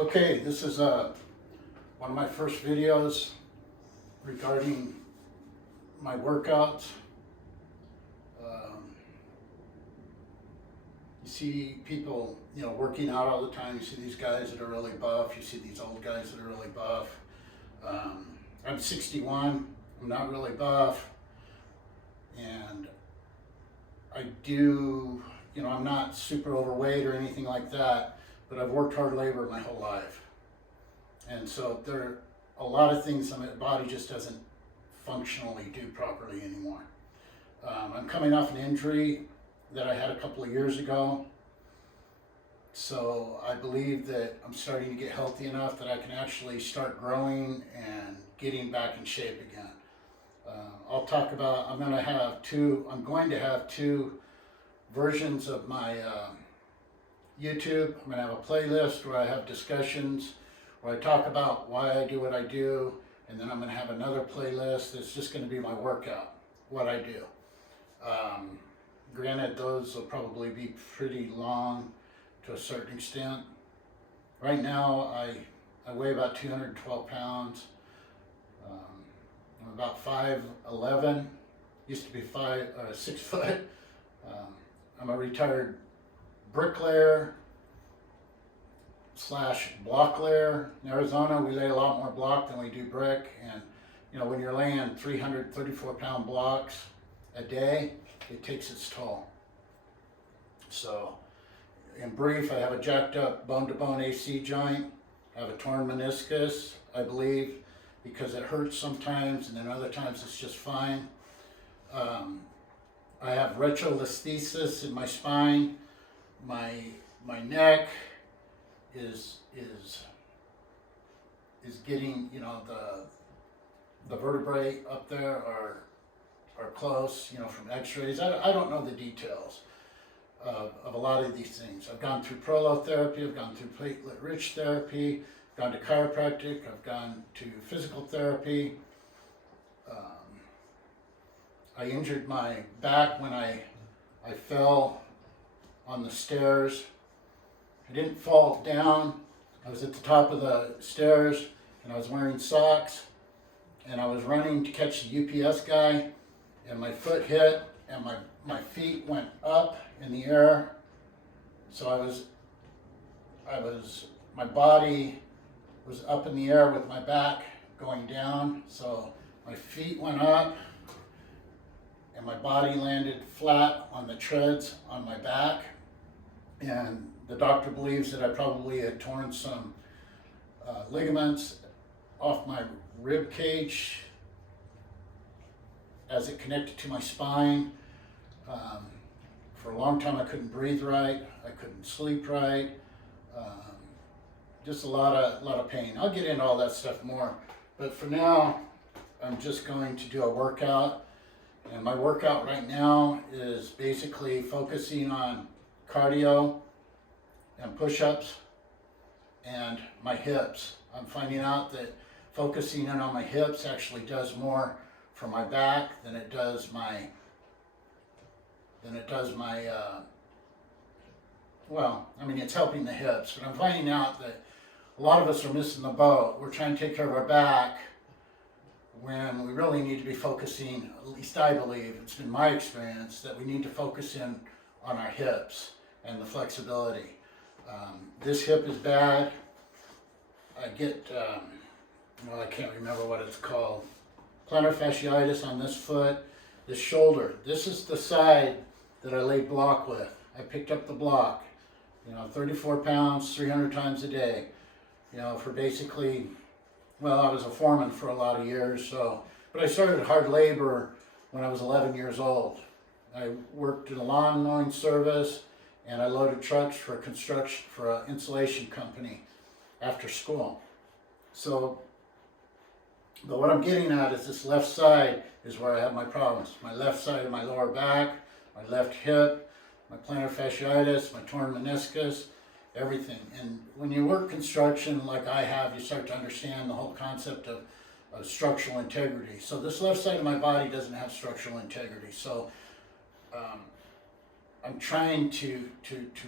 Okay, this is one of my first videos regarding my workouts. You see people, working out all the time. You see these guys that are really buff. You see these old guys that are really buff. I'm 61. I'm not really buff, and I do, I'm not super overweight or anything like that, but I've worked hard labor my whole life. And so there are a lot of things that my body just doesn't functionally do properly anymore. I'm coming off an injury that I had a couple of years ago. So I believe that I'm starting to get healthy enough that I can actually start growing and getting back in shape again. I'll talk about, I'm going to have two versions of my YouTube. I'm going to have a playlist where I have discussions, where I talk about why I do what I do, and then I'm going to have another playlist that's just going to be my workout, what I do. Granted, those will probably be pretty long to a certain extent. Right now, I weigh about 212 pounds. I'm about 5'11", used to be 6 foot. I'm a retired bricklayer / block layer. In Arizona, we lay a lot more block than we do brick. And when you're laying 334 pound blocks a day, it takes its toll. So, in brief, I have a jacked up bone-to-bone AC joint. I have a torn meniscus, I believe, because it hurts sometimes, and then other times it's just fine. I have retrolisthesis in my spine. My neck is getting, the vertebrae up there are close, from x-rays. I don't know the details of a lot of these things. I've gone through prolotherapy, I've gone through platelet-rich therapy, I've gone to chiropractic, I've gone to physical therapy. I injured my back when I fell on the stairs. I didn't fall down. I was at the top of the stairs and I was wearing socks and I was running to catch the UPS guy, and my foot hit and my feet went up in the air. So my body was up in the air with my back going down. So my feet went up and my body landed flat on the treads on my back. And the doctor believes that I probably had torn some ligaments off my rib cage as it connected to my spine. For a long time I couldn't breathe right, I couldn't sleep right, just a lot of pain. I'll get into all that stuff more, but for now I'm just going to do a workout, and my workout right now is basically focusing on cardio and push-ups and my hips. I'm finding out that focusing in on my hips actually does more for my back than it does my it's helping the hips, but I'm finding out that a lot of us are missing the boat. We're trying to take care of our back when we really need to be focusing, at least I believe, it's been my experience, that we need to focus in on our hips and the flexibility. This hip is bad. I get, I can't remember what it's called, plantar fasciitis on this foot, this shoulder. This is the side that I lay block with. I picked up the block, 34 pounds, 300 times a day, for basically, I was a foreman for a lot of years, but I started hard labor when I was 11 years old. I worked in a lawn mowing service, and I loaded trucks for an insulation company after school. So, but what I'm getting at is this left side is where I have my problems. My left side of my lower back, my left hip, my plantar fasciitis, my torn meniscus, everything. And when you work construction like I have, you start to understand the whole concept of structural integrity. So this left side of my body doesn't have structural integrity. So I'm trying to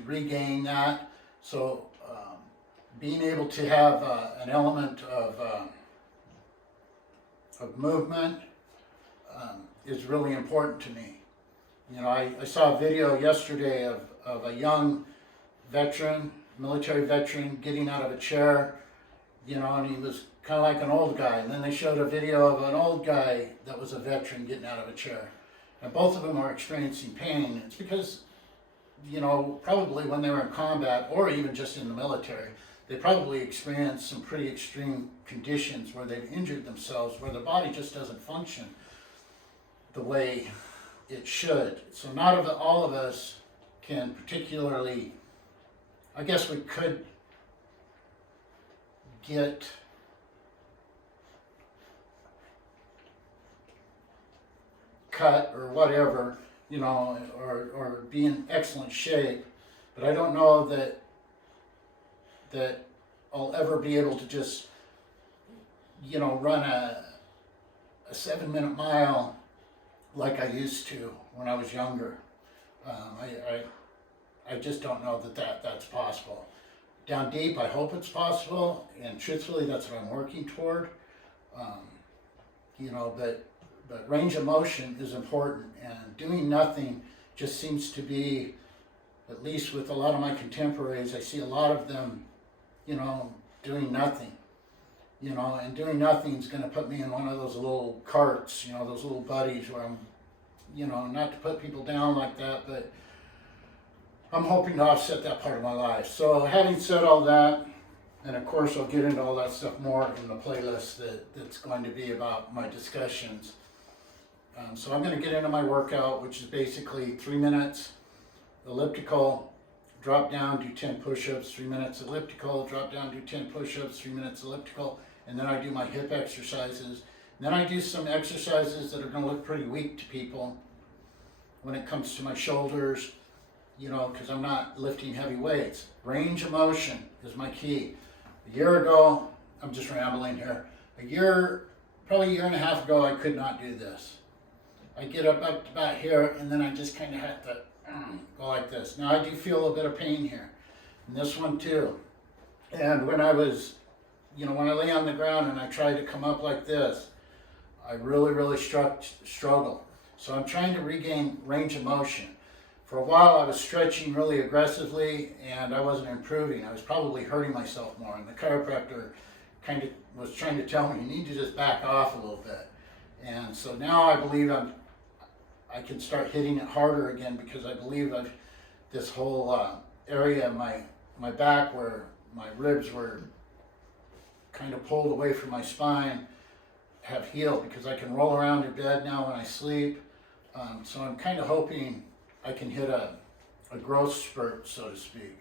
regain that. So being able to have an element of movement is really important to me. You know, I saw a video yesterday of a young veteran, military veteran, getting out of a chair, you know, and he was kind of like an old guy. And then they showed a video of an old guy that was a veteran getting out of a chair. And both of them are experiencing pain. It's because, you know, probably when they were in combat or even just in the military, they probably experienced some pretty extreme conditions where they've injured themselves, where their body just doesn't function the way it should. So not all of us can particularly, I guess we could get cut or whatever, you know, or be in excellent shape, but I don't know that I'll ever be able to just, you know, run a 7-minute mile like I used to when I was younger. I just don't know that's possible. Down deep, I hope it's possible, and truthfully, that's what I'm working toward. You know, but range of motion is important, and doing nothing just seems to be, at least with a lot of my contemporaries, I see a lot of them, you know, doing nothing. You know, and doing nothing is going to put me in one of those little carts, you know, those little buddies where I'm, you know, not to put people down like that, but I'm hoping to offset that part of my life. So having said all that, and of course I'll get into all that stuff more in the playlist that's going to be about my discussions. So I'm going to get into my workout, which is basically 3 minutes elliptical, drop down, do 10 push-ups, 3 minutes elliptical, drop down, do 10 push-ups, 3 minutes elliptical, and then I do my hip exercises. And then I do some exercises that are going to look pretty weak to people when it comes to my shoulders, you know, because I'm not lifting heavy weights. Range of motion is my key. A year ago, I'm just rambling here, probably a year and a half ago, I could not do this. I get up to about here, and then I just kind of have to go like this. Now I do feel a bit of pain here, and this one too. And when I was, you know, when I lay on the ground and I tried to come up like this, I really struggle. So I'm trying to regain range of motion. For a while I was stretching really aggressively and I wasn't improving. I was probably hurting myself more, and the chiropractor kind of was trying to tell me, you need to just back off a little bit. And so now I believe I can start hitting it harder again, because I believe this whole area of my back where my ribs were kind of pulled away from my spine have healed, because I can roll around in bed now when I sleep. So I'm kind of hoping I can hit a growth spurt, so to speak.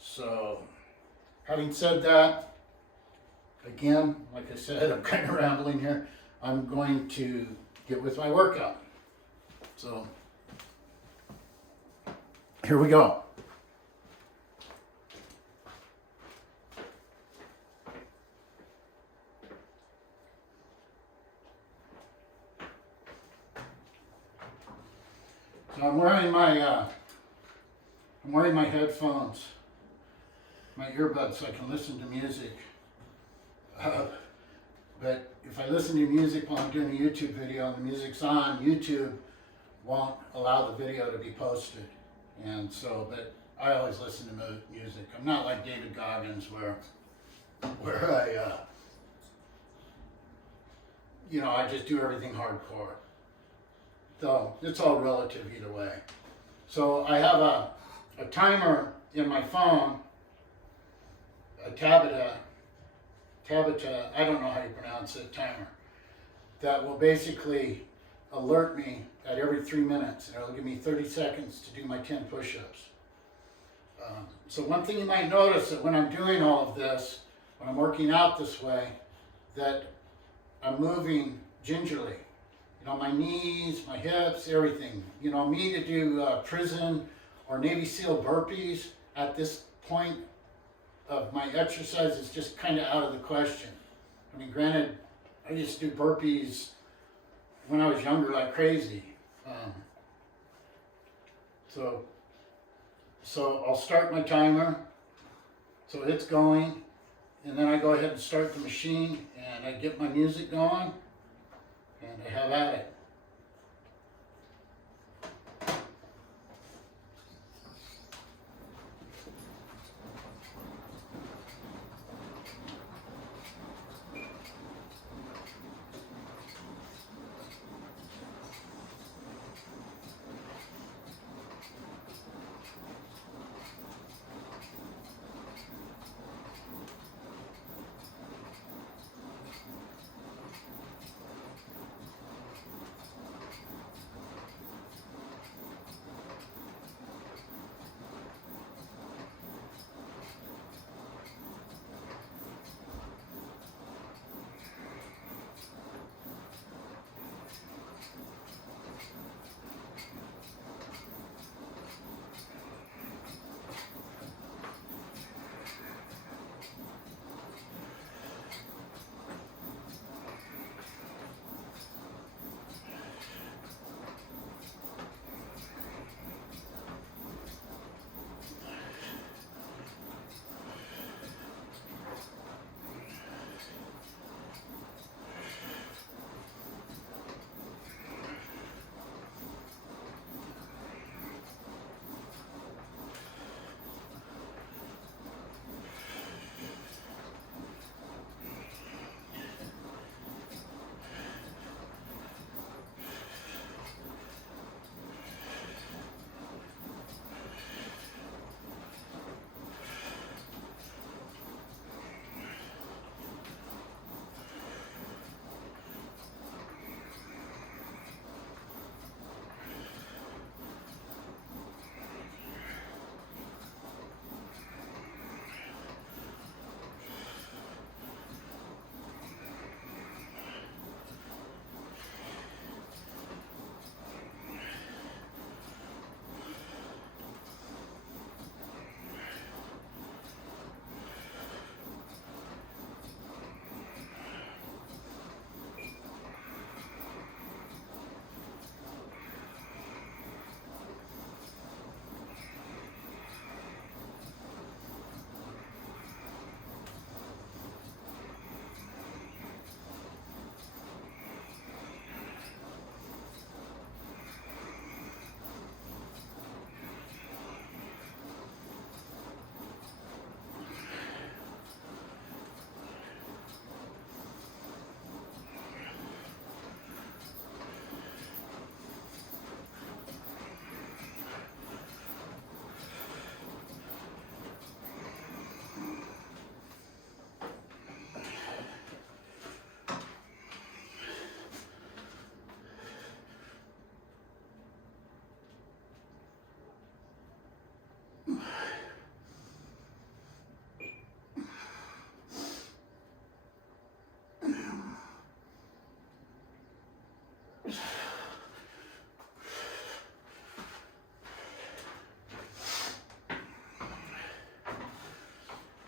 So having said that, again, like I said, I'm kind of rambling here. I'm going to get with my workout. So here we go. So I'm wearing my headphones, my earbuds, so I can listen to music. But if I listen to music while I'm doing a YouTube video and the music's on, YouTube won't allow the video to be posted. And so, but I always listen to music. I'm not like David Goggins where I, you know, I just do everything hardcore. So it's all relative either way. So I have a timer in my phone, a Tabata, I don't know how you pronounce it, timer, that will basically alert me at every 3 minutes, and it'll give me 30 seconds to do my 10 push-ups. So one thing you might notice that when I'm doing all of this, when I'm working out this way, that I'm moving gingerly. You know, my knees, my hips, everything. You know, me to do prison or Navy SEAL burpees at this point of my exercise is just kind of out of the question. I mean, granted, I used to do burpees when I was younger like crazy. So I'll start my timer. So it's going, and then I go ahead and start the machine, and I get my music going, and I have at it.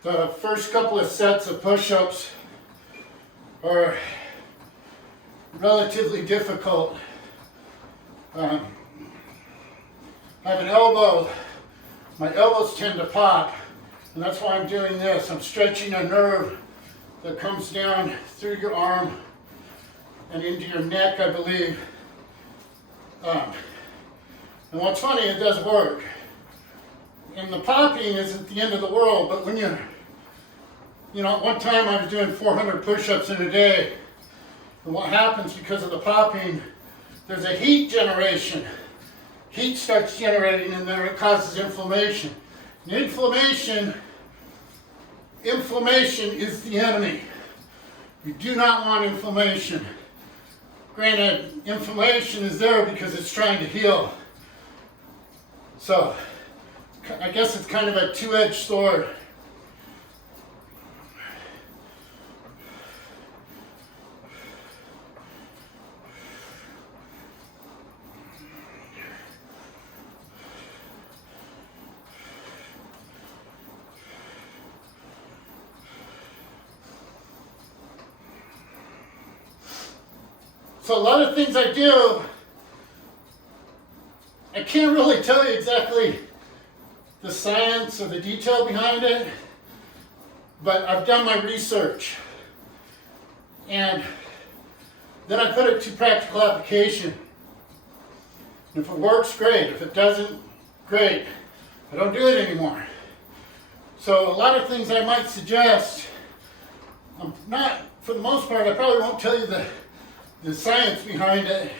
The first couple of sets of push-ups are relatively difficult. I have an elbow, my elbows tend to pop, and that's why I'm doing this. I'm stretching a nerve that comes down through your arm and into your neck, I believe. And what's funny, it does work. And the popping isn't the end of the world, but when at one time I was doing 400 push-ups in a day. And what happens because of the popping, there's a heat generation. Heat starts generating in there, it causes inflammation. And inflammation is the enemy. We do not want inflammation. Granted, inflammation is there because it's trying to heal. So, I guess it's kind of a two-edged sword. So a lot of things I do, I can't really tell you exactly the science or the detail behind it, But I've done my research, and then I put it to practical application. If it works, great. If it doesn't, great. I don't do it anymore. So a lot of things I might suggest, I'm not, for the most part, I probably won't tell you the science behind it,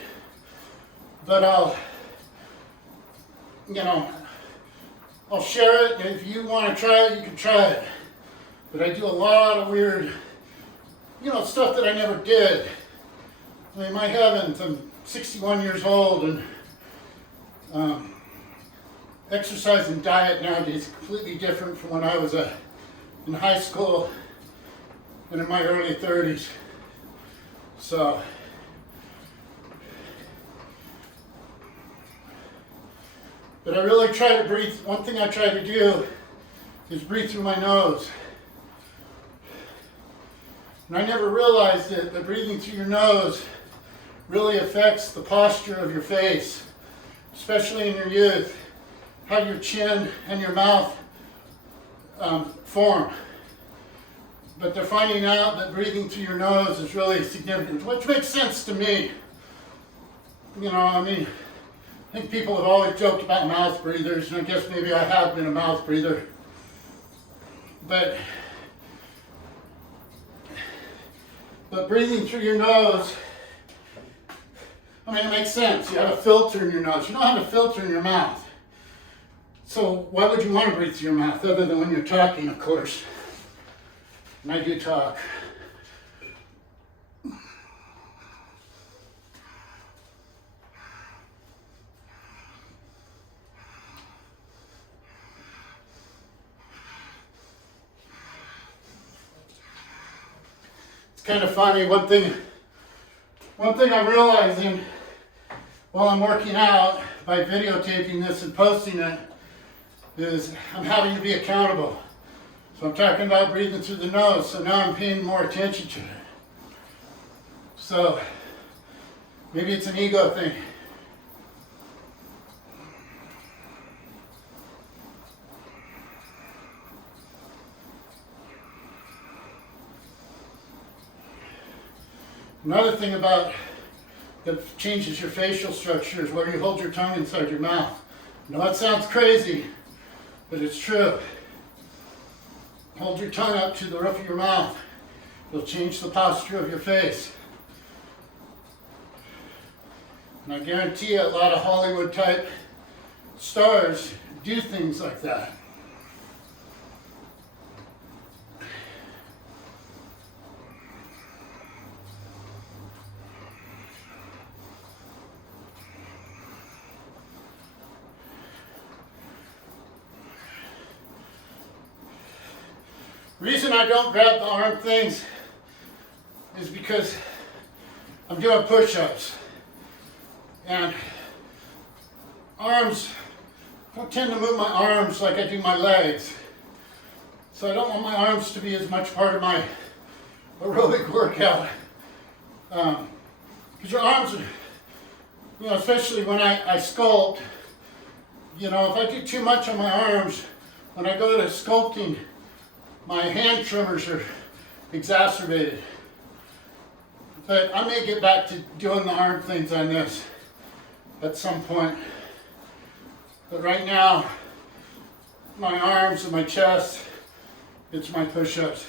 but I'll share it, and if you want to try it, you can try it. But I do a lot of weird, stuff that I never did. I mean, my heavens, I'm 61 years old, and exercise and diet nowadays is completely different from when I was in high school and in my early 30s. So, but I really try to breathe. One thing I try to do is breathe through my nose. And I never realized it, but breathing through your nose really affects the posture of your face, especially in your youth, how your chin and your mouth form. But they're finding out that breathing through your nose is really significant, which makes sense to me. I think people have always joked about mouth breathers, and I guess maybe I have been a mouth breather. But breathing through your nose, it makes sense. You have a filter in your nose. You don't have a filter in your mouth. So why would you want to breathe through your mouth, other than when you're talking, of course? And I do talk. Kind of funny. One thing I'm realizing while I'm working out by videotaping this and posting it is I'm having to be accountable. So I'm talking about breathing through the nose, so now I'm paying more attention to it. So maybe it's an ego thing. Another thing that changes your facial structure is where you hold your tongue inside your mouth. I know that sounds crazy, but it's true. Hold your tongue up to the roof of your mouth. It'll change the posture of your face. And I guarantee you a lot of Hollywood type stars do things like that. The reason I don't grab the arm things is because I'm doing push-ups. And arms, I don't tend to move my arms like I do my legs. So I don't want my arms to be as much part of my aerobic workout. Because your arms are, especially when I sculpt, if I do too much on my arms, when I go to sculpting, my hand tremors are exacerbated. But I may get back to doing the arm things on this at some point. But right now, my arms and my chest, it's my push-ups.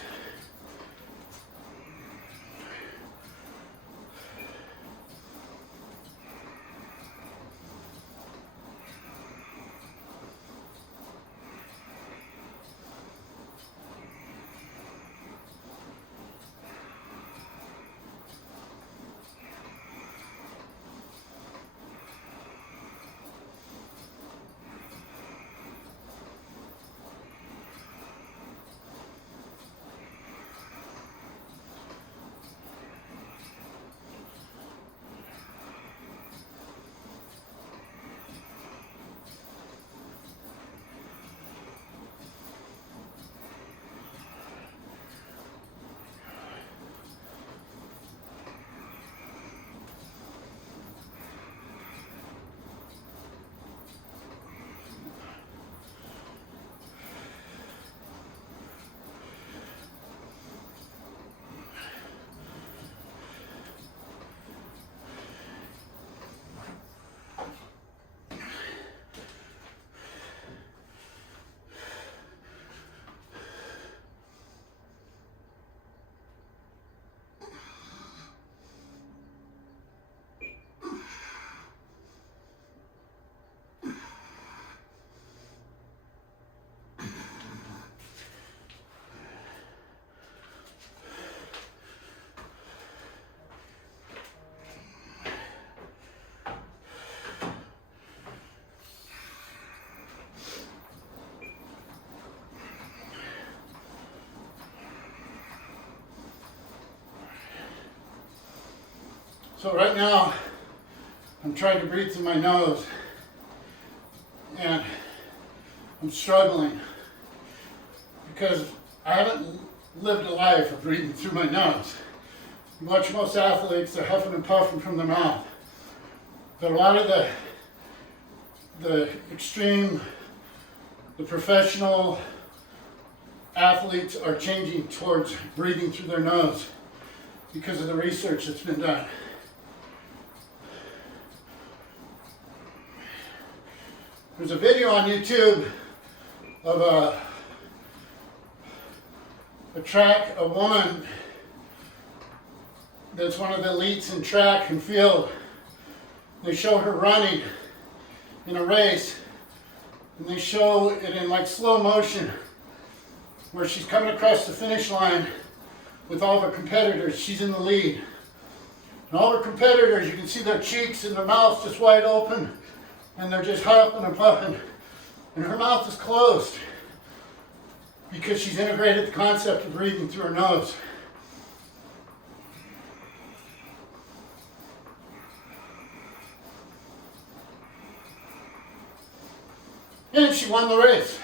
So right now, I'm trying to breathe through my nose, and I'm struggling because I haven't lived a life of breathing through my nose. You watch most athletes, they're huffing and puffing from their mouth. But a lot of the extreme, the professional athletes are changing towards breathing through their nose because of the research that's been done. There's a video on YouTube of a woman that's one of the elites in track and field. They show her running in a race, and they show it in like slow motion where she's coming across the finish line with all of her competitors. She's in the lead. And all her competitors, you can see their cheeks and their mouths just wide open, and they're just huffing and puffing. And her mouth is closed because she's integrated the concept of breathing through her nose. And she won the race.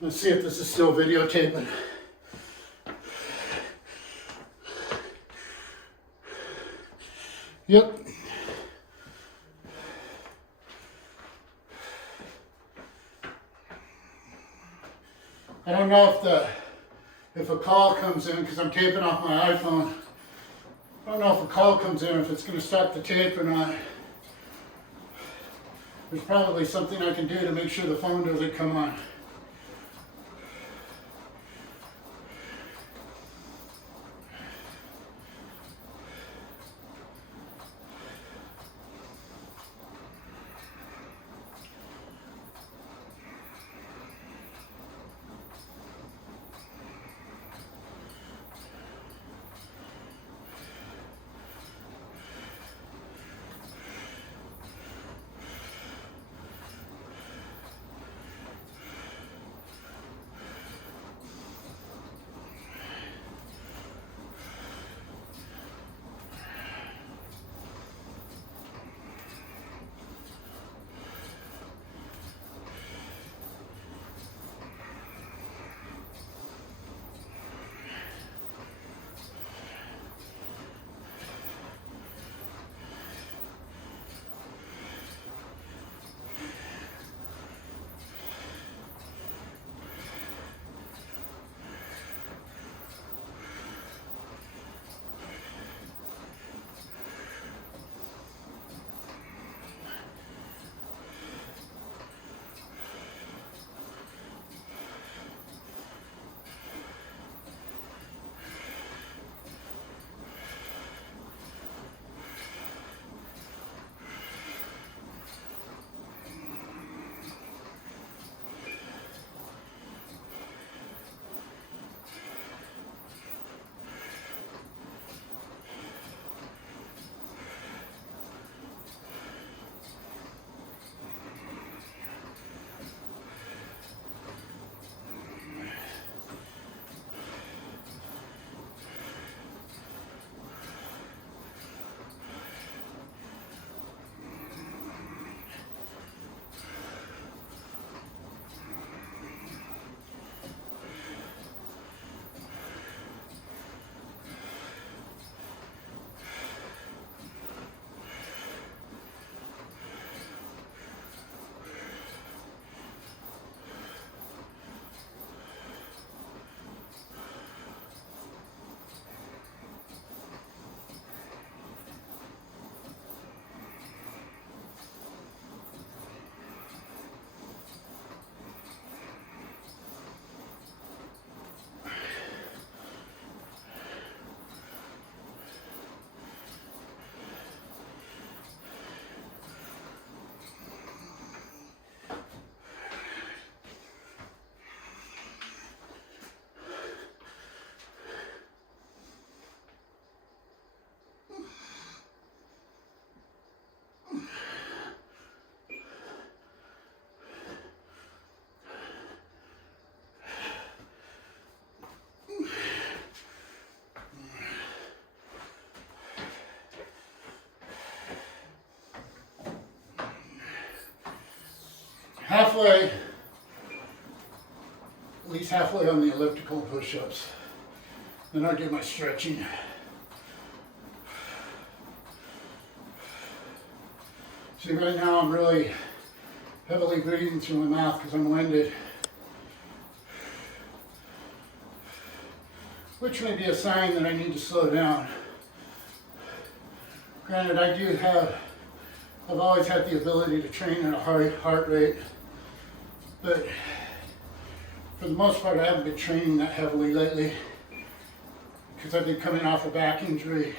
Let's see if this is still videotaping. Yep. I don't know if a call comes in, because I'm taping off my iPhone. I don't know if a call comes in, if it's going to stop the tape or not. There's probably something I can do to make sure the phone doesn't come on. halfway, at least halfway on the elliptical push-ups. Then I do my stretching. See, right now I'm really heavily breathing through my mouth because I'm winded, which may be a sign that I need to slow down. Granted, I've always had the ability to train at a high heart rate, but for the most part I haven't been training that heavily lately because I've been coming off a back injury.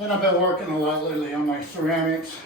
And I've been working a lot lately on my ceramics.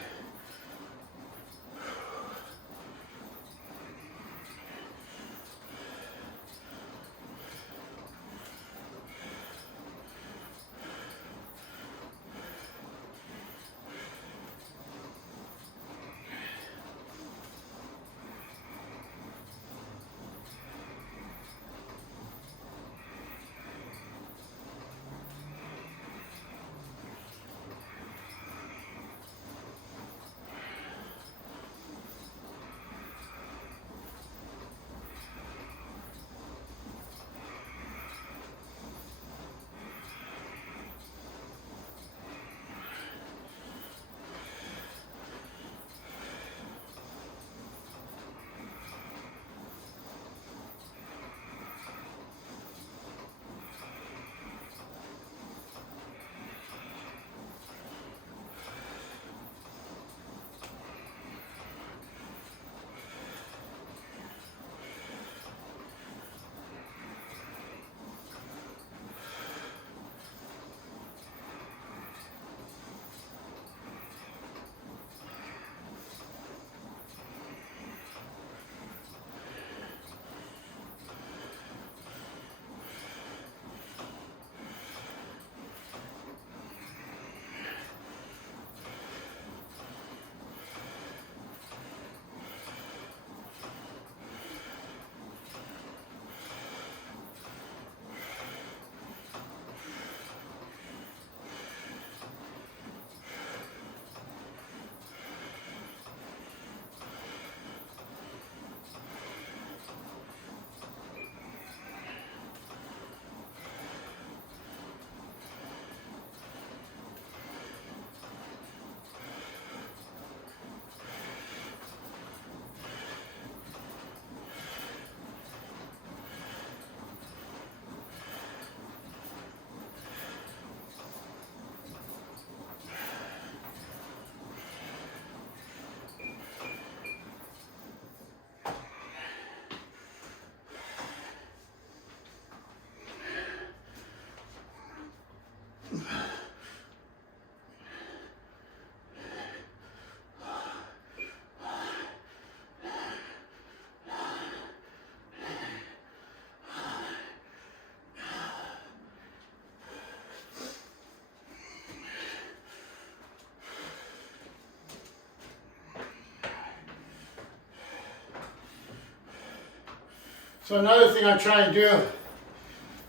So another thing I try and do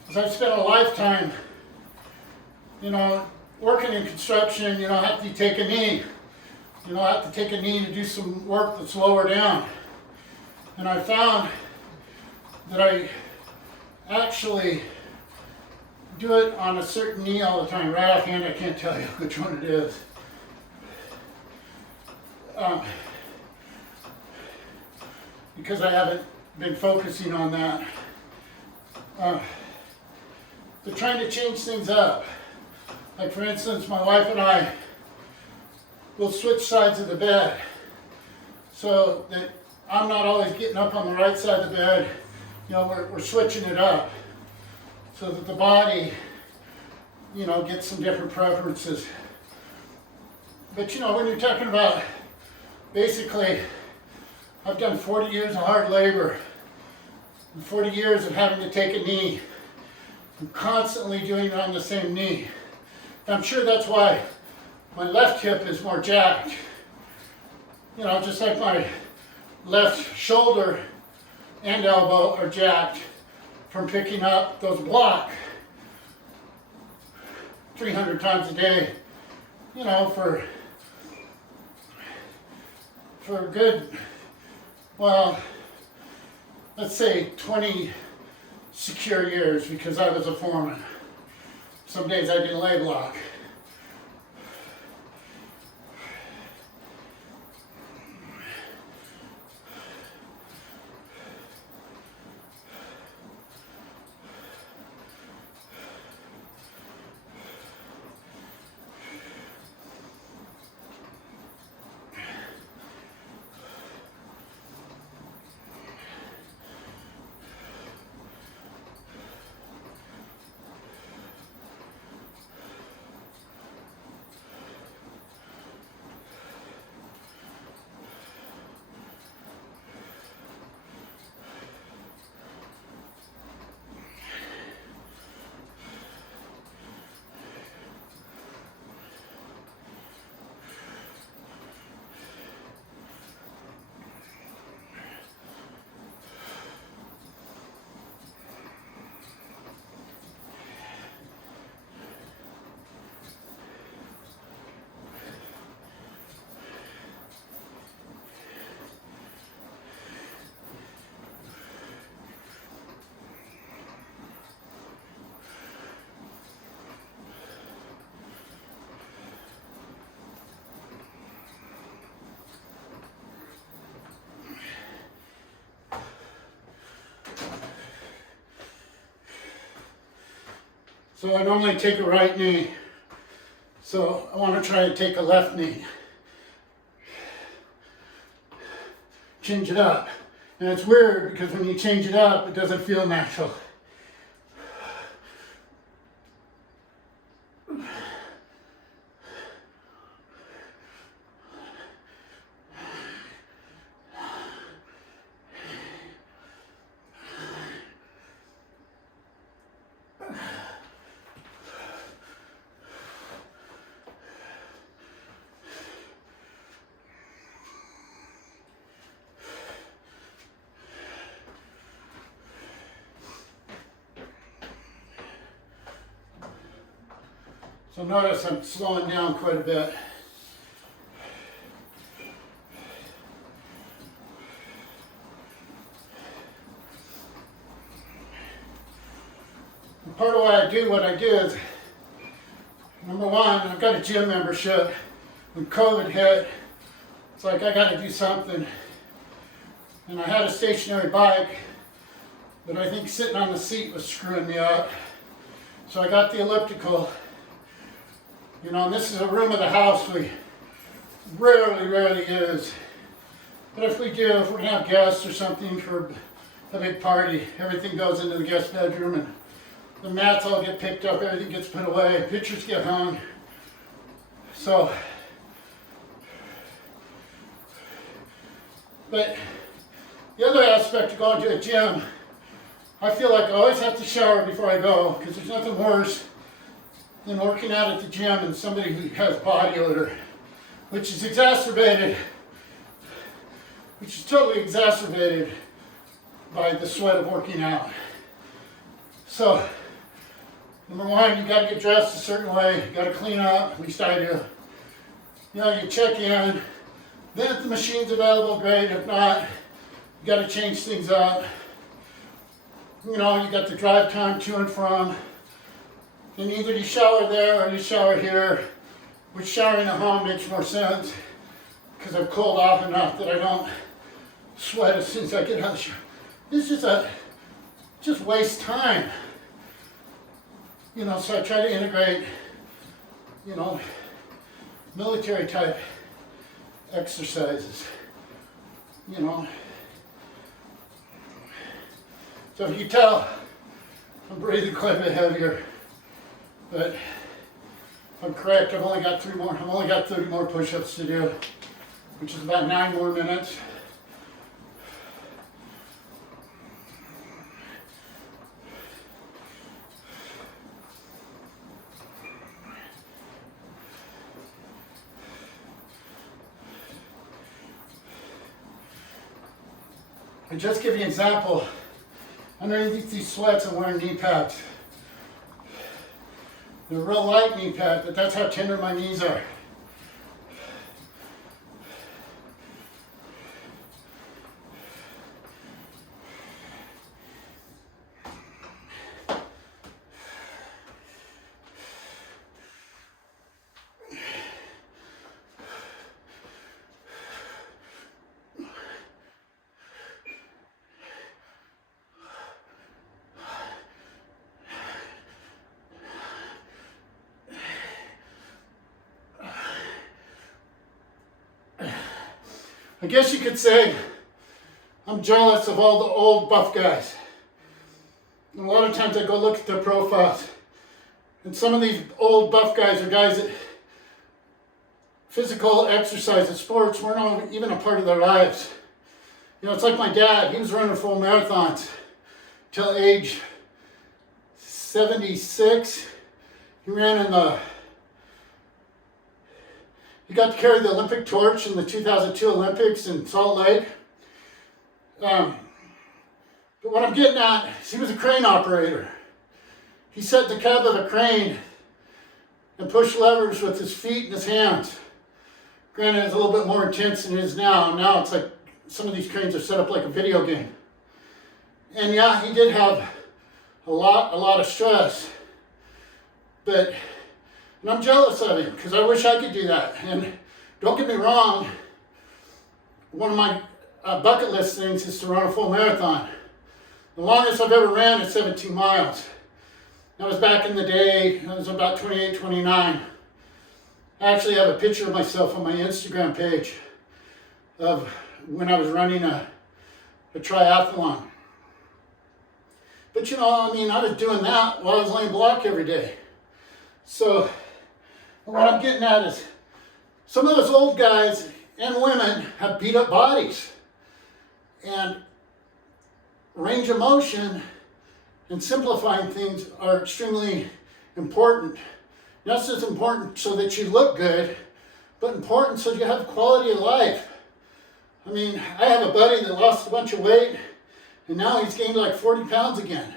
is I've spent a lifetime, working in construction, have to take a knee. I have to take a knee to do some work that's lower down. And I found that I actually do it on a certain knee all the time. Right offhand, I can't tell you which one it is. Because I haven't been focusing on that. But trying to change things up. Like for instance, my wife and I will switch sides of the bed so that I'm not always getting up on the right side of the bed. We're switching it up so that the body, gets some different preferences. But when you're talking about basically, I've done 40 years of hard labor, and 40 years of having to take a knee. I'm constantly doing it on the same knee. And I'm sure that's why my left hip is more jacked. Just like my left shoulder and elbow are jacked from picking up those blocks 300 times a day, for for a good, well, let's say 20 secure years, because I was a foreman. Some days I did lay block. So I normally take a right knee, so I want to try to take a left knee. Change it up. And it's weird because when you change it up, it doesn't feel natural. So notice I'm slowing down quite a bit. And part of why I do what I do is, number one, I've got a gym membership. When COVID hit, it's like I got to do something. And I had a stationary bike, but I think sitting on the seat was screwing me up. So I got the elliptical. You know, and this is a room of the house we rarely use. But if we do, if we're gonna have guests or something for a big party, everything goes into the guest bedroom and the mats all get picked up, everything gets put away, pictures get hung. So, but the other aspect of going to a gym, I feel like I always have to shower before I go, because there's nothing worse than working out at the gym and somebody who has body odor, which is totally exacerbated by the sweat of working out. So, number one, you gotta get dressed a certain way, you gotta clean up, at least I do. You know, you check in, then if the machine's available, great, if not, you gotta change things up. You know, you got the drive time to and from. And either you shower there or you shower here, which showering at home makes more sense because I've cooled off enough that I don't sweat as soon as I get out of the shower. This is just waste time. You know, so I try to integrate, you know, military type exercises, you know. So if you can tell, I'm breathing quite a bit heavier. But if I'm correct, I've only got 30 more push-ups to do, which is about 9 more minutes. And just give you an example, underneath these sweats I'm wearing knee pads. They're real light knee pads, but that's how tender my knees are. I guess you could say I'm jealous of all the old buff guys. And a lot of times I go look at their profiles, and some of these old buff guys are guys that physical exercise and sports weren't even a part of their lives. You know, it's like my dad. He was running full marathons till age 76. He got to carry the Olympic torch in the 2002 Olympics in Salt Lake. But what I'm getting at is he was a crane operator. He set the cab of a crane and pushed levers with his feet and his hands. Granted, it's a little bit more intense than it is now. Now it's like some of these cranes are set up like a video game. And yeah, he did have a lot of stress. And I'm jealous of him because I wish I could do that. And don't get me wrong, one of my bucket list things is to run a full marathon. The longest I've ever ran is 17 miles. That was back in the day. I was about 28, 29. I actually have a picture of myself on my Instagram page of when I was running a triathlon. But you know, I mean, I was doing that while I was laying block every day. So what I'm getting at is some of those old guys and women have beat up bodies. And range of motion and simplifying things are extremely important. Not just important so that you look good, but important so you have quality of life. I mean, I have a buddy that lost a bunch of weight, and now he's gained like 40 pounds again.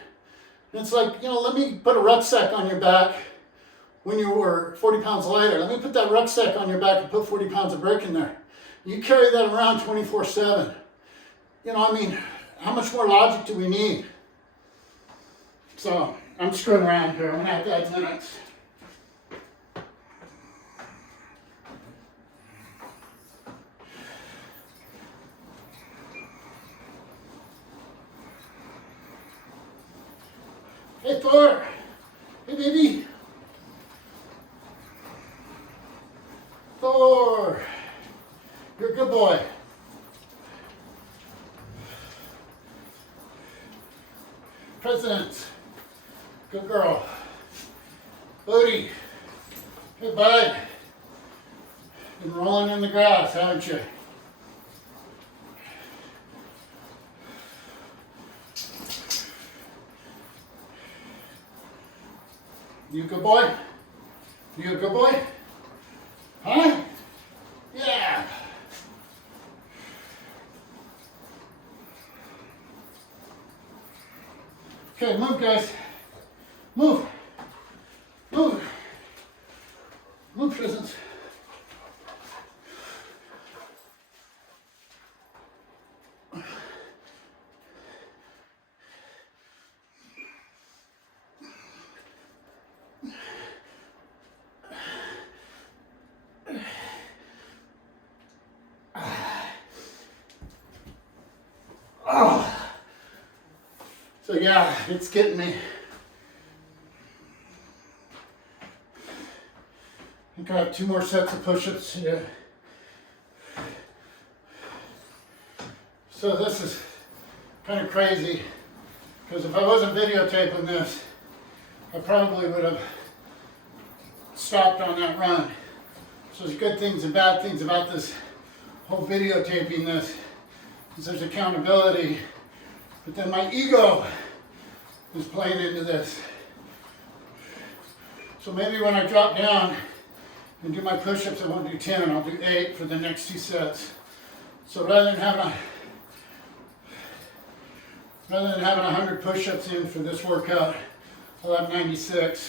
And it's like, you know, let me put a rucksack on your back when you were 40 pounds lighter. Let me put that rucksack on your back and put 40 pounds of brick in there. You carry that around 24/7. You know, I mean, how much more logic do we need? So, I'm screwing around here. I'm gonna have 5 minutes. Hey Thor! Hey baby! Thor! You're a good boy. President. Good girl. Bodie. Hey bud. Been rolling in the grass, haven't you? You a good boy? You a good boy? Huh? Yeah. Okay, move guys. Move. Move. Move, presents. So yeah, it's getting me. I think I have 2 more sets of push-ups to do. So this is kind of crazy, because if I wasn't videotaping this, I probably would have stopped on that run. So there's good things and bad things about this whole videotaping this, is there's accountability, but then my ego is playing into this. So maybe when I drop down and do my push-ups, I won't do 10, I'll do 8 for the next 2 sets. So rather than having 100 push-ups in for this workout, I'll have 96.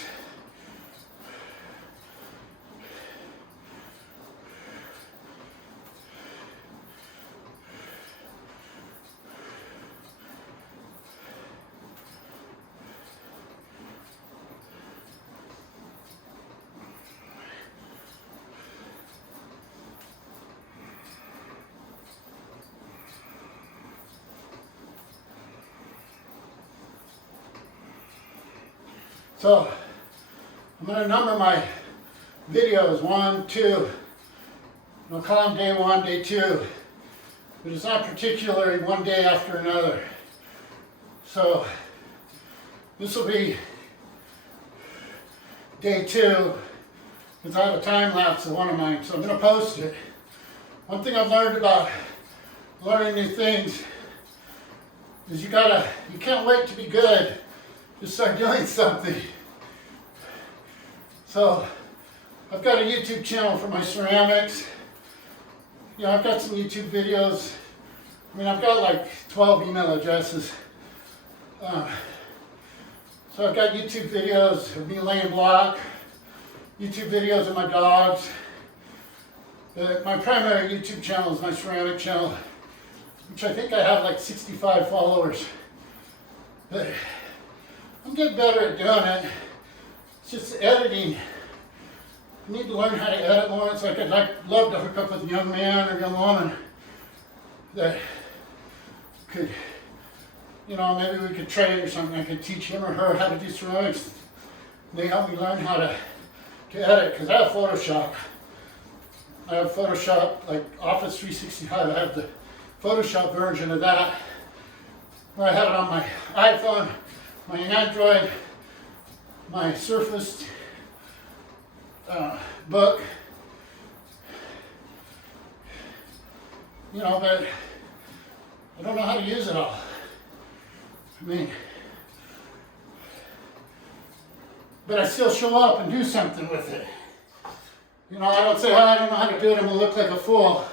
So I'm going to number my videos 1, 2. I'll call them day 1, day 2, but it's not particularly one day after another. So this will be day 2, because I have a time lapse of one of mine, so I'm going to post it. One thing I've learned about learning new things is you can't wait to be good to start doing something. So I've got a YouTube channel for my ceramics. You know, I've got some YouTube videos. I mean, I've got like 12 email addresses. So I've got YouTube videos of me laying block, YouTube videos of my dogs. My primary YouTube channel is my ceramic channel, which I think I have like 65 followers. But I'm getting better at doing it. It's just editing. I need to learn how to edit more. It's like I'd love to hook up with a young man or young woman that could, you know, maybe we could trade or something. I could teach him or her how to do ceramics. They help me learn how to edit, because I have Photoshop. I have Photoshop, like Office 365. I have the Photoshop version of that. I have it on my iPhone, my Android, my Surface book. You know, but I don't know how to use it all. I mean, but I still show up and do something with it. You know, I don't say, oh, I don't know how to do it, I'm going to look like a fool.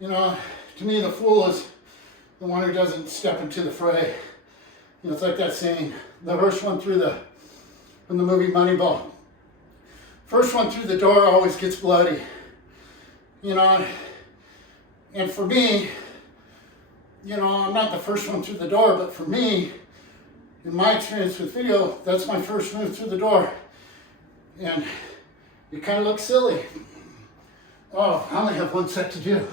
You know, to me the fool is the one who doesn't step into the fray. You know, it's like that saying, the first one from the movie Moneyball. First one through the door always gets bloody. You know, and for me, you know, I'm not the first one through the door, but for me, in my experience with video, that's my first move through the door. And it kind of looks silly. Oh, I only have one set to do.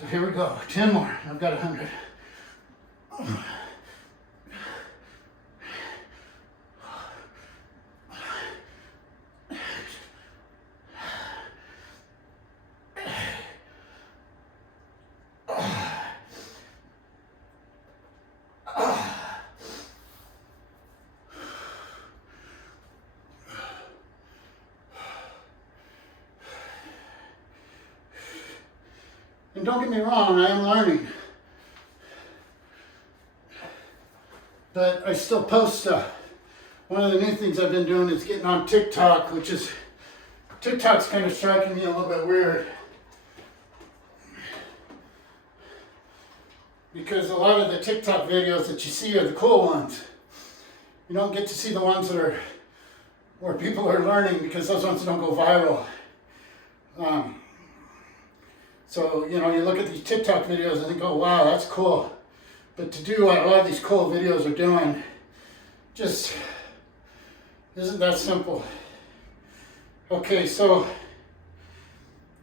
So here we go, 10 more. I've got 100. And don't get me wrong, I am learning. But I still post stuff. One of the new things I've been doing is getting on TikTok, TikTok's kind of striking me a little bit weird. Because a lot of the TikTok videos that you see are the cool ones. You don't get to see the ones that are where people are learning, because those ones don't go viral. So, you know, you look at these TikTok videos and think, oh, wow, that's cool. But to do what a lot of these cool videos are doing, just isn't that simple. Okay, so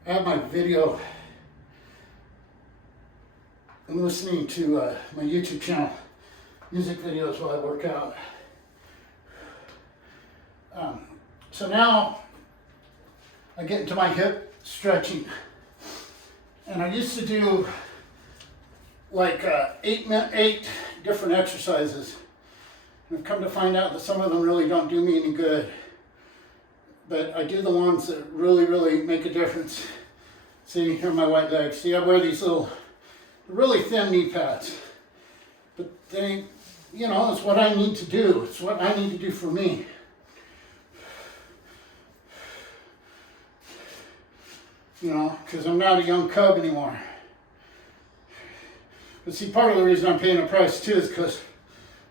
I have my video. I'm listening to my YouTube channel, music videos while I work out. So now I get into my hip stretching. And I used to do like 8 different exercises. And I've come to find out that some of them really don't do me any good. But I do the ones that really, really make a difference. See, here are my white legs. See, I wear these little, really thin knee pads. But they, you know, it's what I need to do. It's what I need to do for me. You know, because I'm not a young cub anymore. But see, part of the reason I'm paying a price too is because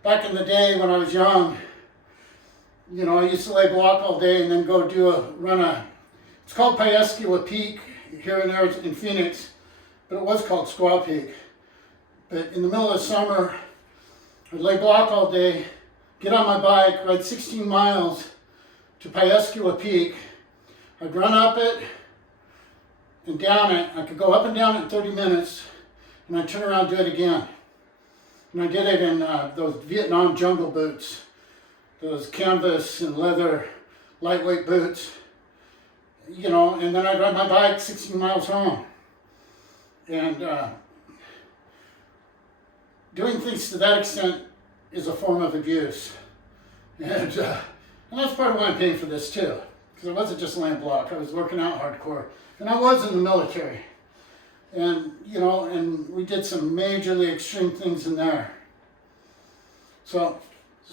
back in the day when I was young, you know, I used to lay block all day and then go run it's called Piescula Peak here in Phoenix, but it was called Squaw Peak. But in the middle of summer, I'd lay block all day, get on my bike, ride 16 miles to Piescula Peak. I'd run up it and down it. I could go up and down it in 30 minutes, and I'd turn around and do it again. And I did it in those Vietnam jungle boots, those canvas and leather lightweight boots, you know, and then I'd ride my bike 16 miles home. And doing things to that extent is a form of abuse. And that's part of why I'm paying for this too. Because it wasn't just laying block. I was working out hardcore. And I was in the military. And, you know, and we did some majorly extreme things in there. So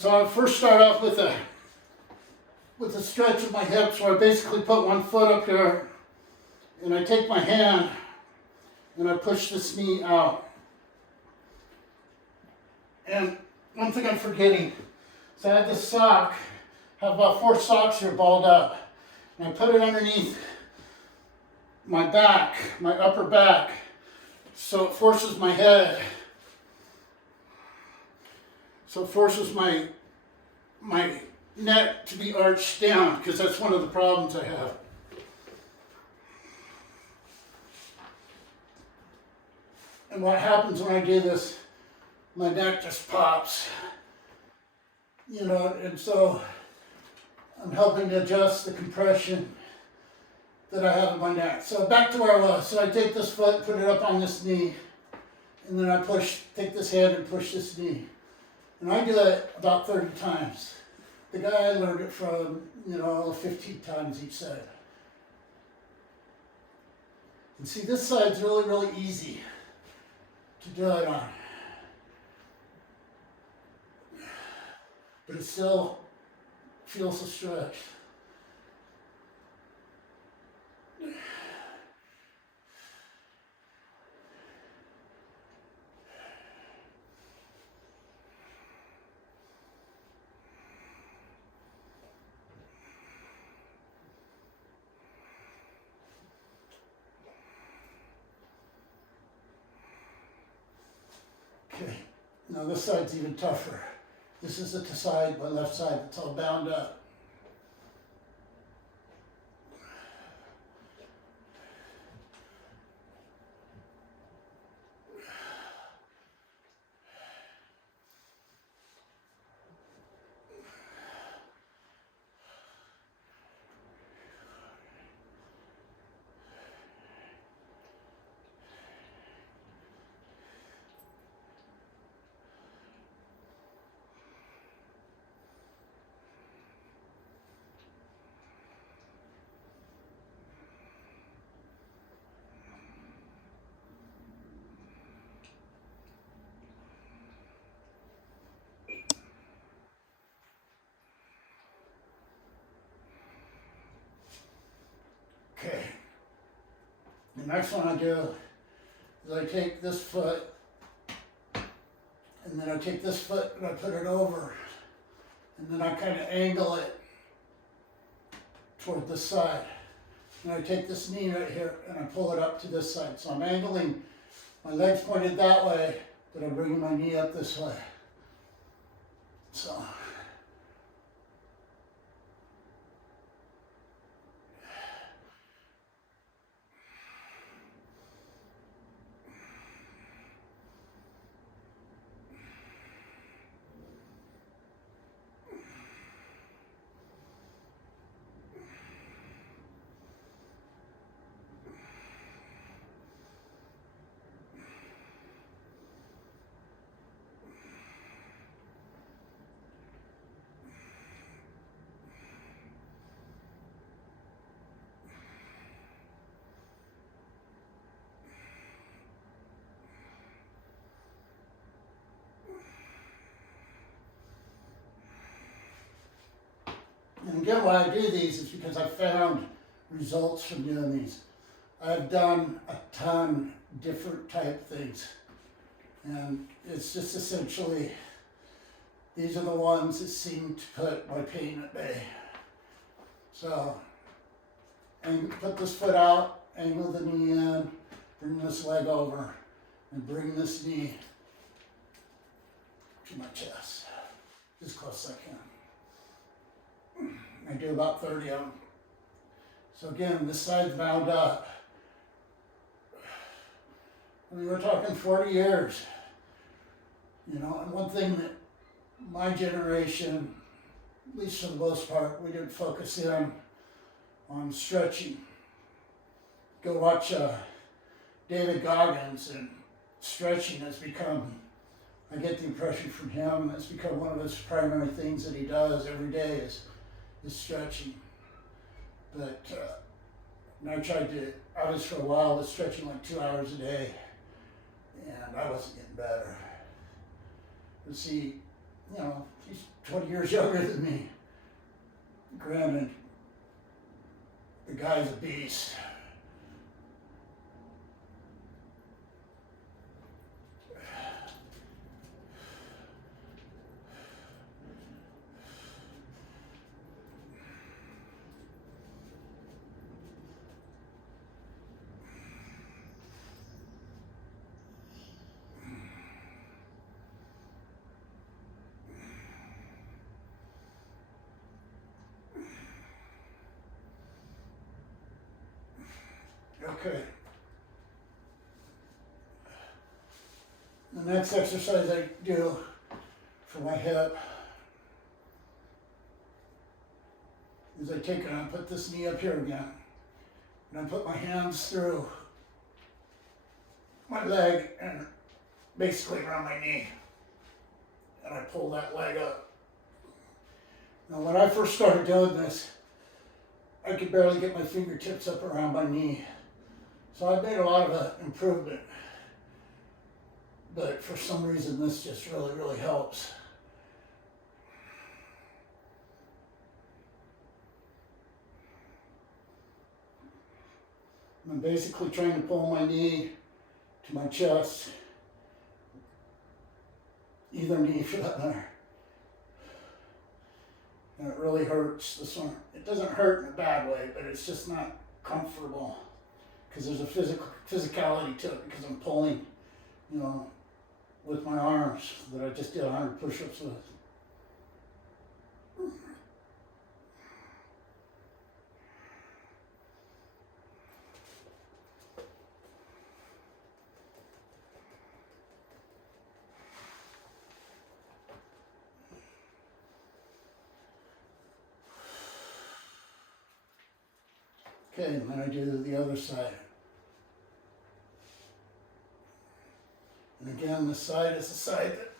I first start off with a stretch of my hips where I basically put one foot up here and I take my hand and I push this knee out. And one thing I'm forgetting is I have this sock, I have about 4 socks here balled up, and I put it underneath my back, my upper back, so it forces my head, so it forces my neck to be arched down, because that's one of the problems I have. And what happens when I do this, my neck just pops, you know, and so I'm helping to adjust the compression that I have in my neck. So back to where I was. So I take this foot, put it up on this knee, and then I take this hand and push this knee. And I do it about 30 times. The guy I learned it from, you know, 15 times each side. And see, this side's really, really easy to do it on. But it still feels a stretch. Okay, now this side's even tougher. This is the side, my left side, it's all bound up. Okay, the next one I do is I take this foot and then I take this foot and I put it over and then I kind of angle it toward this side. And I take this knee right here and I pull it up to this side. So I'm angling, my legs pointed that way, but I'm bringing my knee up this way. So. And again, why I do these is because I found results from doing these. I've done a ton different type things. And it's just essentially, these are the ones that seem to put my pain at bay. So, and put this foot out, angle the knee in, bring this leg over, and bring this knee to my chest, as close as I can. I do about 30 of them. So again, this side's bound up. I mean, we're talking 40 years. You know, and one thing that my generation, at least for the most part, we didn't focus in on stretching. Go watch David Goggins, and stretching has become, I get the impression from him, that's become one of his primary things that he does every day is stretching. But and I was for a while, was stretching like 2 hours a day, and I wasn't getting better. But see, he's 20 years younger than me. Granted, the guy's a beast. Okay. The next exercise I do for my hip is I take it and I put this knee up here again. And I put my hands through my leg and basically around my knee. And I pull that leg up. Now when I first started doing this, I could barely get my fingertips up around my knee. So I've made a lot of an improvement. But for some reason this just really, really helps. I'm basically trying to pull my knee to my chest. Either knee for that matter. And it really hurts. This one, it doesn't hurt in a bad way, but it's just not comfortable. Because there's a physicality to it, because I'm pulling, with my arms that I just did 100 push-ups with. Okay, and then I do the other side. And again, this side is the side that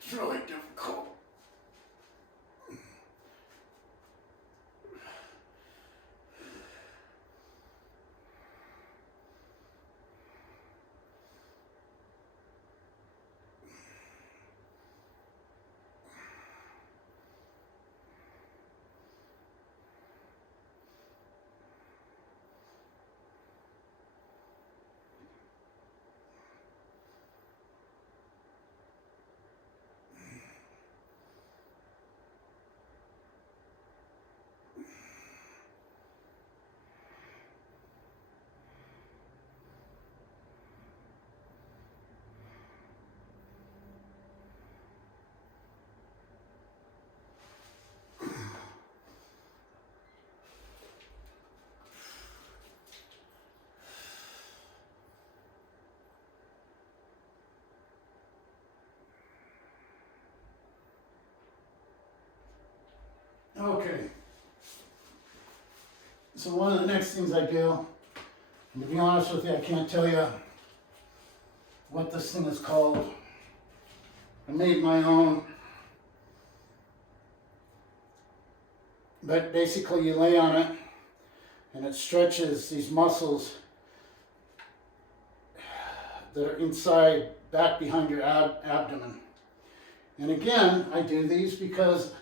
it's really difficult. Okay. So one of the next things I do, and to be honest with you, I can't tell you what this thing is called. I made my own. But basically you lay on it and it stretches these muscles that are inside, back behind your abdomen. And again, I do these because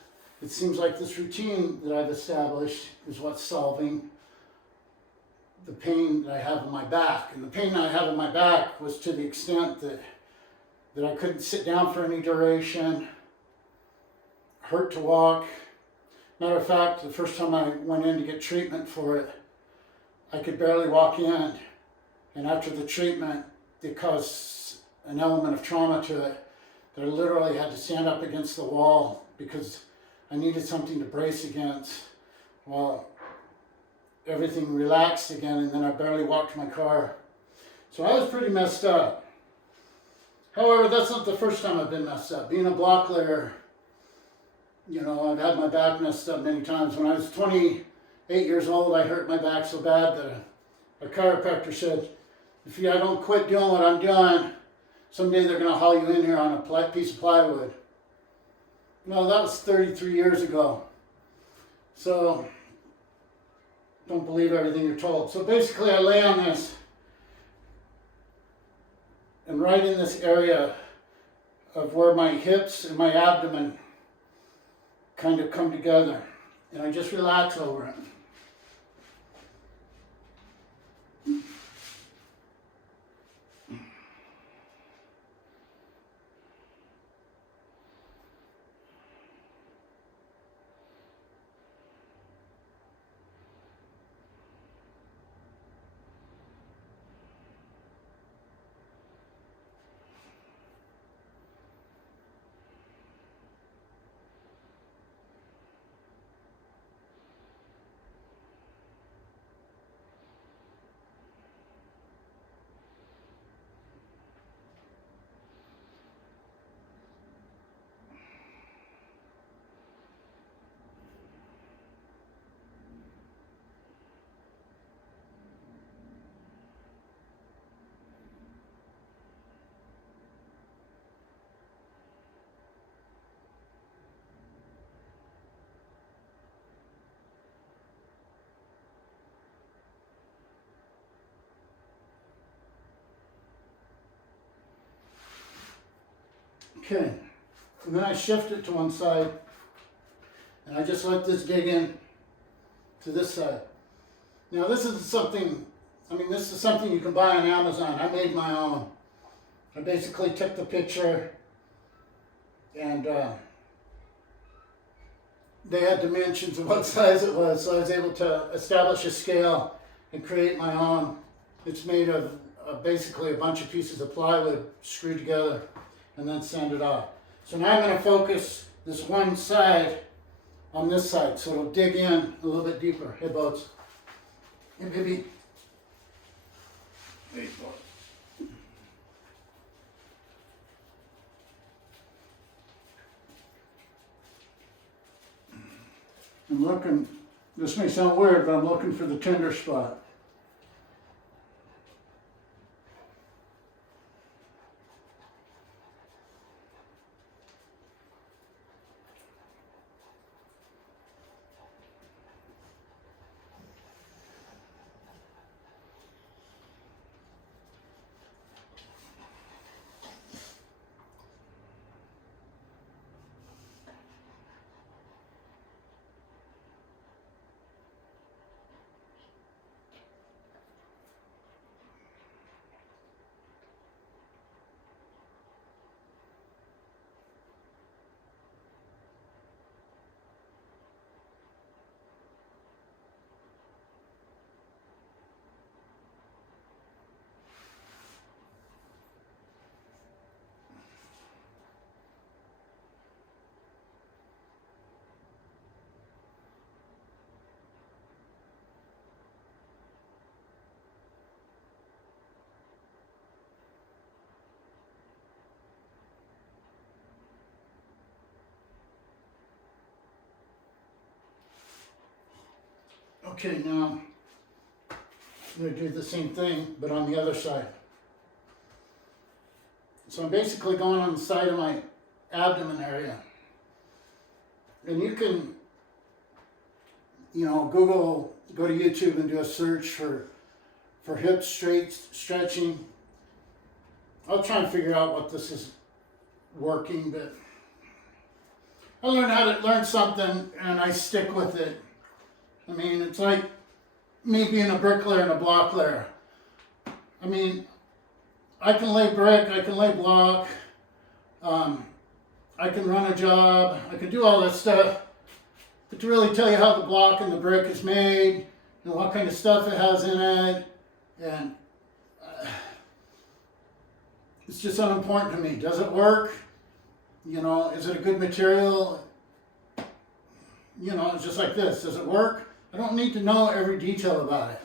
it seems like this routine that I've established is what's solving the pain that I have in my back. And the pain that I have in my back was to the extent that I couldn't sit down for any duration, hurt to walk. Matter of fact, the first time I went in to get treatment for it, I could barely walk in. And after the treatment, it caused an element of trauma to it that I literally had to stand up against the wall because I needed something to brace against. Well, everything relaxed again, and then I barely walked to my car. So I was pretty messed up. However, that's not the first time I've been messed up. Being a block layer, I've had my back messed up many times. When I was 28 years old, I hurt my back so bad that a chiropractor said, if I don't quit doing what I'm doing, someday they're going to haul you in here on a piece of plywood. No, that was 33 years ago. So, don't believe everything you're told. So basically I lay on this, and right in this area of where my hips and my abdomen kind of come together, and I just relax over it. Okay, and then I shift it to one side, and I just let this dig in to this side. Now this is something, this is something you can buy on Amazon. I made my own. I basically took the picture, and they had dimensions of what size it was, so I was able to establish a scale and create my own. It's made of basically a bunch of pieces of plywood screwed together and then sand it off. So now I'm going to focus this one side on this side, so it'll dig in a little bit deeper. Hey, Boats. Hey, baby. Hey, boy. I'm looking, this may sound weird, but I'm looking for the tender spot. Okay, now I'm going to do the same thing, but on the other side. So I'm basically going on the side of my abdomen area. And you can, go to YouTube and do a search for hip stretching. I'll try and figure out what this is working, but I learned how to learn something and I stick with it. It's like me being a bricklayer and a block layer. I can lay brick, I can lay block, I can run a job, I can do all that stuff. But to really tell you how the block and the brick is made, and what kind of stuff it has in it, and it's just unimportant to me. Does it work? Is it a good material? It's just like this. Does it work? I don't need to know every detail about it.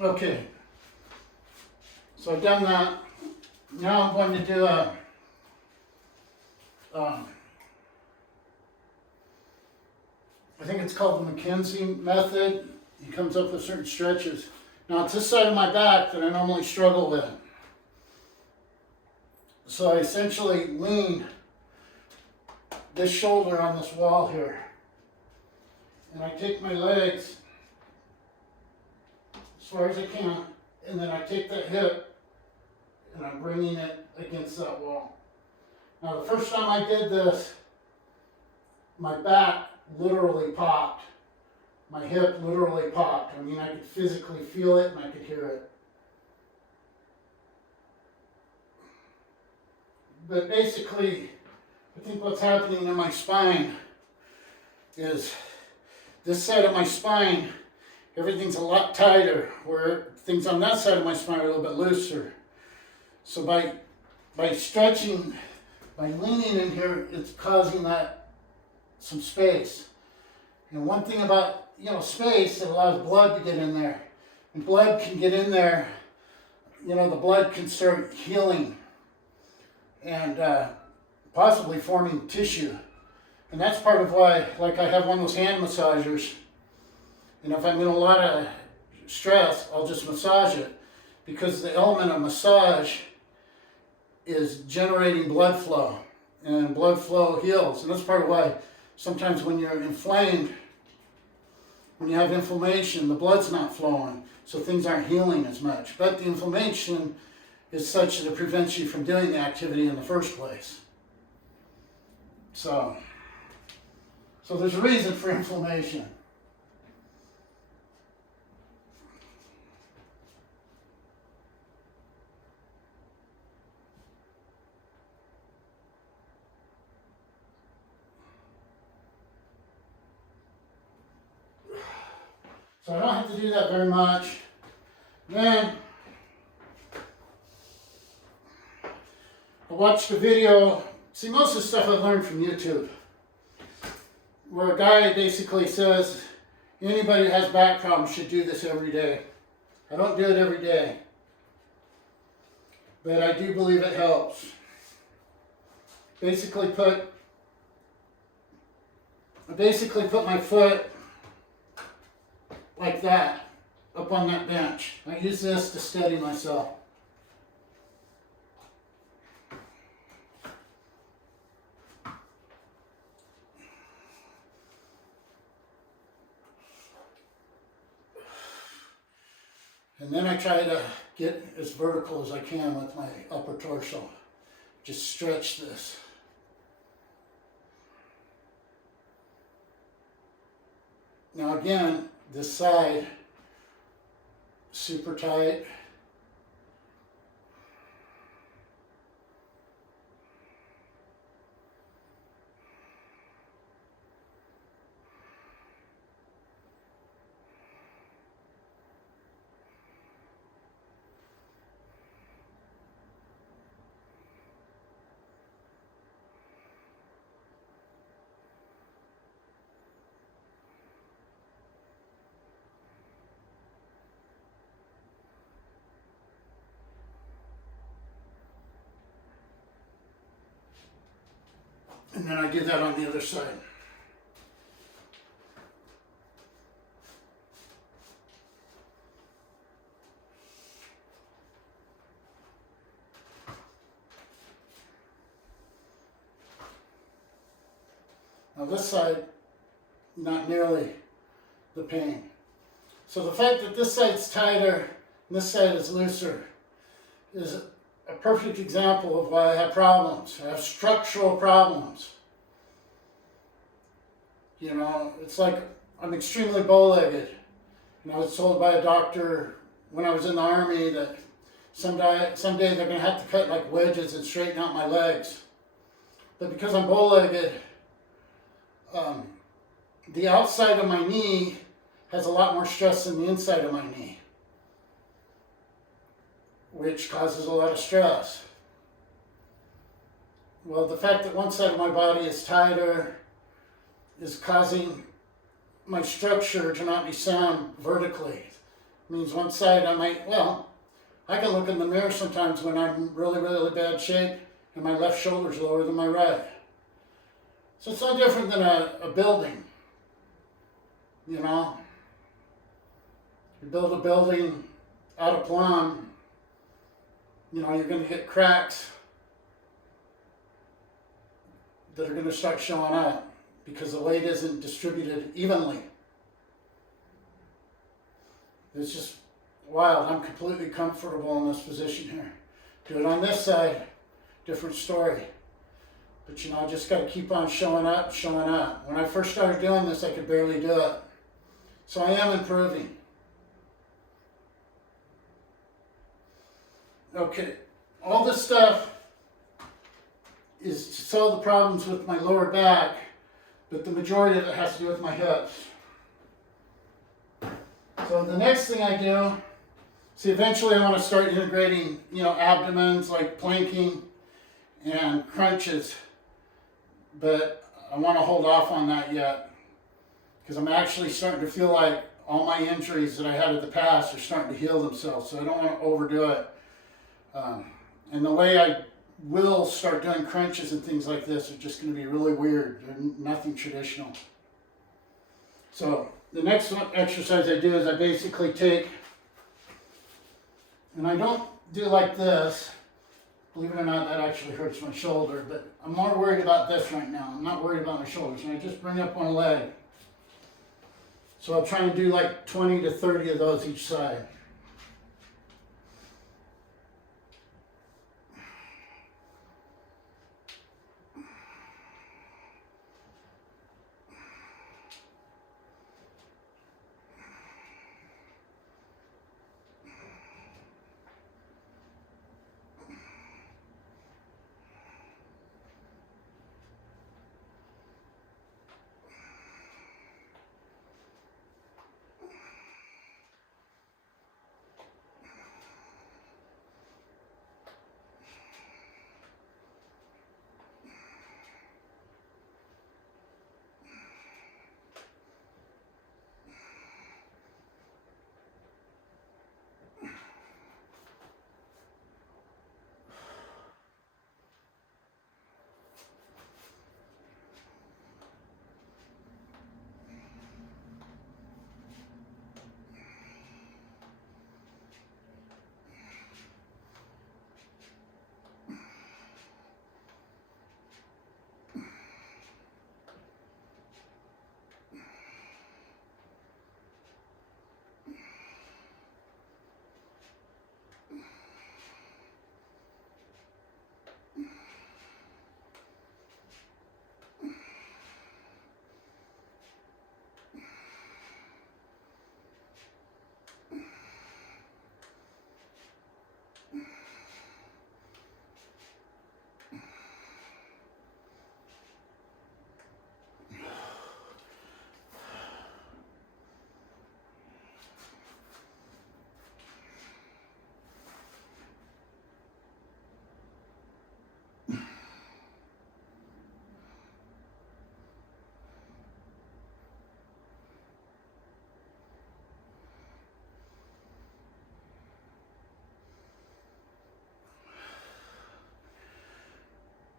Okay, so I've done that. Now I'm going to do a I think it's called the McKenzie method. He comes up with certain stretches. Now it's this side of my back that I normally struggle with. So I essentially lean this shoulder on this wall here. And I take my legs as far as I can, and then I take that hip and I'm bringing it against that wall. Now the first time I did this, my back literally popped. My hip literally popped. I mean, I could physically feel it and I could hear it. But basically, I think what's happening in my spine is this side of my spine, everything's a lot tighter, where things on that side of my spine are a little bit looser. So by stretching, by leaning in here, it's causing that some space. And one thing about, space, it allows blood to get in there. And blood can get in there, the blood can start healing and possibly forming tissue. And that's part of why, like I have one of those hand massagers, and if I'm in a lot of stress, I'll just massage it, because the element of massage is generating blood flow, and blood flow heals. And that's part of why sometimes when you're inflamed, when you have inflammation, the blood's not flowing, so things aren't healing as much. But the inflammation is such that it prevents you from doing the activity in the first place. So there's a reason for inflammation. So I don't have to do that very much. Then I watched a video. See, most of the stuff I learned from YouTube, where a guy basically says anybody that has back problems should do this every day. I don't do it every day, but I do believe it helps. Basically put my foot like that up on that bench. I use this to steady myself. And then I try to get as vertical as I can with my upper torso. Just stretch this. Now again, this side, super tight. And then I do that on the other side. Now this side, not nearly the pain. So the fact that this side's tighter and this side is looser is a perfect example of why I have problems. I have structural problems. It's like I'm extremely bow-legged. And I was told by a doctor when I was in the Army that someday they're going to have to cut like wedges and straighten out my legs. But because I'm bow-legged, the outside of my knee has a lot more stress than the inside of my knee, which causes a lot of stress. Well, the fact that one side of my body is tighter is causing my structure to not be sound vertically. Means one side I can look in the mirror sometimes when I'm really, really bad shape and my left shoulder's lower than my right. So it's no different than a building, you know. You build a building out of plumb, you know, you're going to get cracks that are going to start showing up because the weight isn't distributed evenly. It's just wild. I'm completely comfortable in this position here. Do it on this side, different story. But you know, I just got to keep on showing up, showing up. When I first started doing this, I could barely do it. So I am improving. Okay, all this stuff is to solve the problems with my lower back, but the majority of it has to do with my hips. So the next thing I do, see, eventually I want to start integrating, you know, abdomens like planking and crunches, but I want to hold off on that yet because I'm actually starting to feel like all my injuries that I had in the past are starting to heal themselves, so I don't want to overdo it. And the way I will start doing crunches and things like this are just going to be really weird. They're nothing traditional. So the next exercise I do is I basically take, and I don't do like this. Believe it or not, that actually hurts my shoulder, but I'm more worried about this right now. I'm not worried about my shoulders. And I just bring up one leg. So I'll try and do like 20 to 30 of those each side.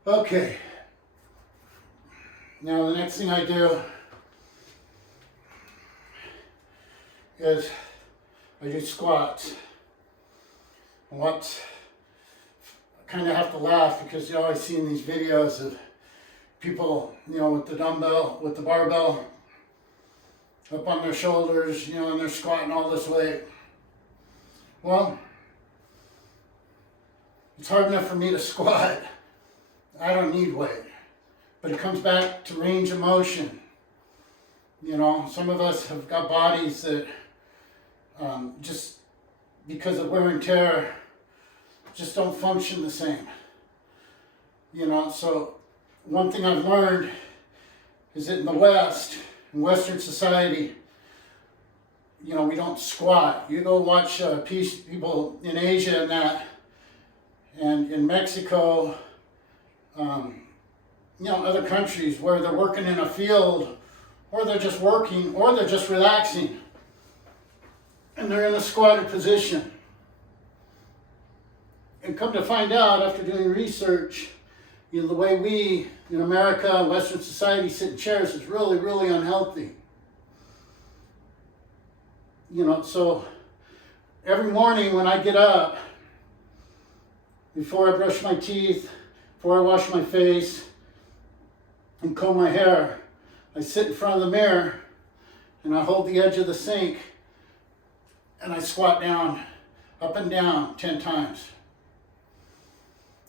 Okay, now the next thing I do is I do squats. And what I kind of have to laugh because you always see in these videos of people, you know, with the dumbbell, with the barbell up on their shoulders, you know, and they're squatting all this weight. Well, it's hard enough for me to squat. I don't need weight, but it comes back to range of motion. You know, some of us have got bodies that just because of wear and tear just don't function the same. You know, so one thing I've learned is that in the West, in Western society, you know, we don't squat. You go watch people in Asia and that, and in Mexico, you know, other countries where they're working in a field, or they're just working, or they're just relaxing. and they're in a squatted position. And come to find out, after doing research, the way we in America, Western society, sit in chairs is really, really unhealthy. So every morning when I get up, before I brush my teeth, before I wash my face and comb my hair, I sit in front of the mirror and I hold the edge of the sink and I squat down, up and down 10 times.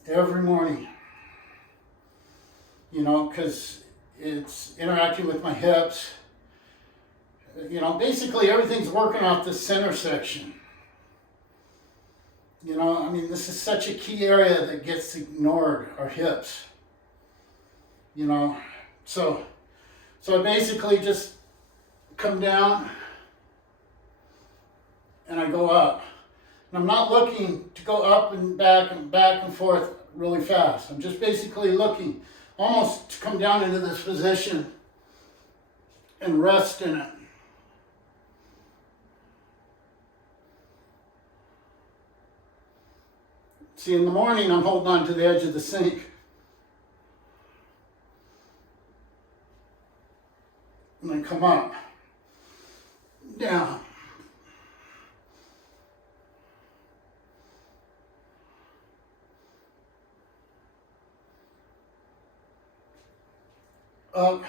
Every morning. Because it's interacting with my hips. Basically everything's working off the center section. This is such a key area that gets ignored, our hips. So I basically just come down and I go up. And I'm not looking to go up and back and forth really fast. I'm just basically looking almost to come down into this position and rest in it. See, in the morning, I'm holding on to the edge of the sink. And I come up, down. Up,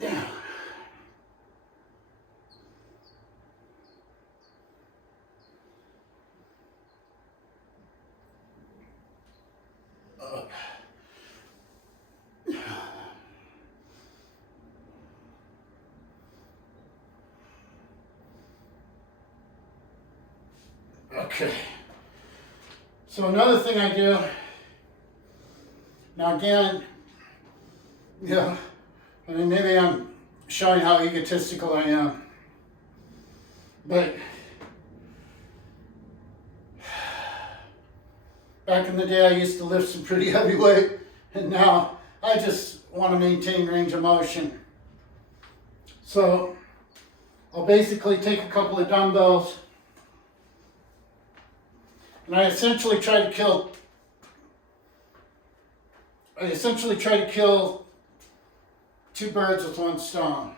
down. Up. Okay. So another thing I do, now again, maybe I'm showing how egotistical I am, but back in the day I used to lift some pretty heavy weight, and now I just want to maintain range of motion. So I'll basically take a couple of dumbbells, and I essentially try to kill 2 birds with 1 stone.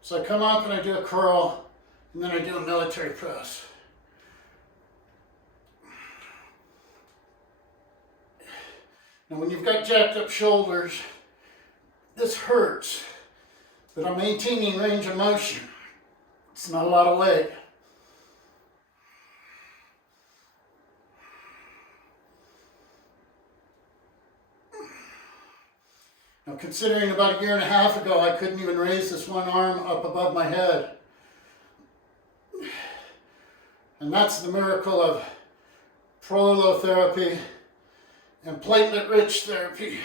So I come up and I do a curl, and then I do a military press. Now when you've got jacked up shoulders, this hurts, but I'm maintaining range of motion. It's not a lot of weight. Now, considering about 1.5 years ago, I couldn't even raise this one arm up above my head. And that's the miracle of prolotherapy and platelet-rich therapy.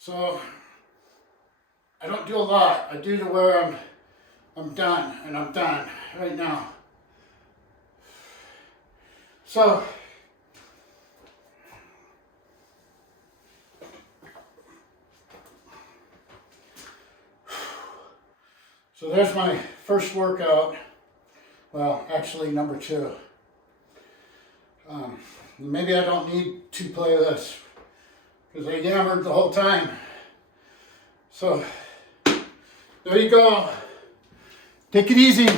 So I don't do a lot. I do to where I'm done, and I'm done right now. So there's my first workout. Well, actually number 2. Maybe I don't need 2 playlists, because I yammered the whole time. So, there you go. Take it easy.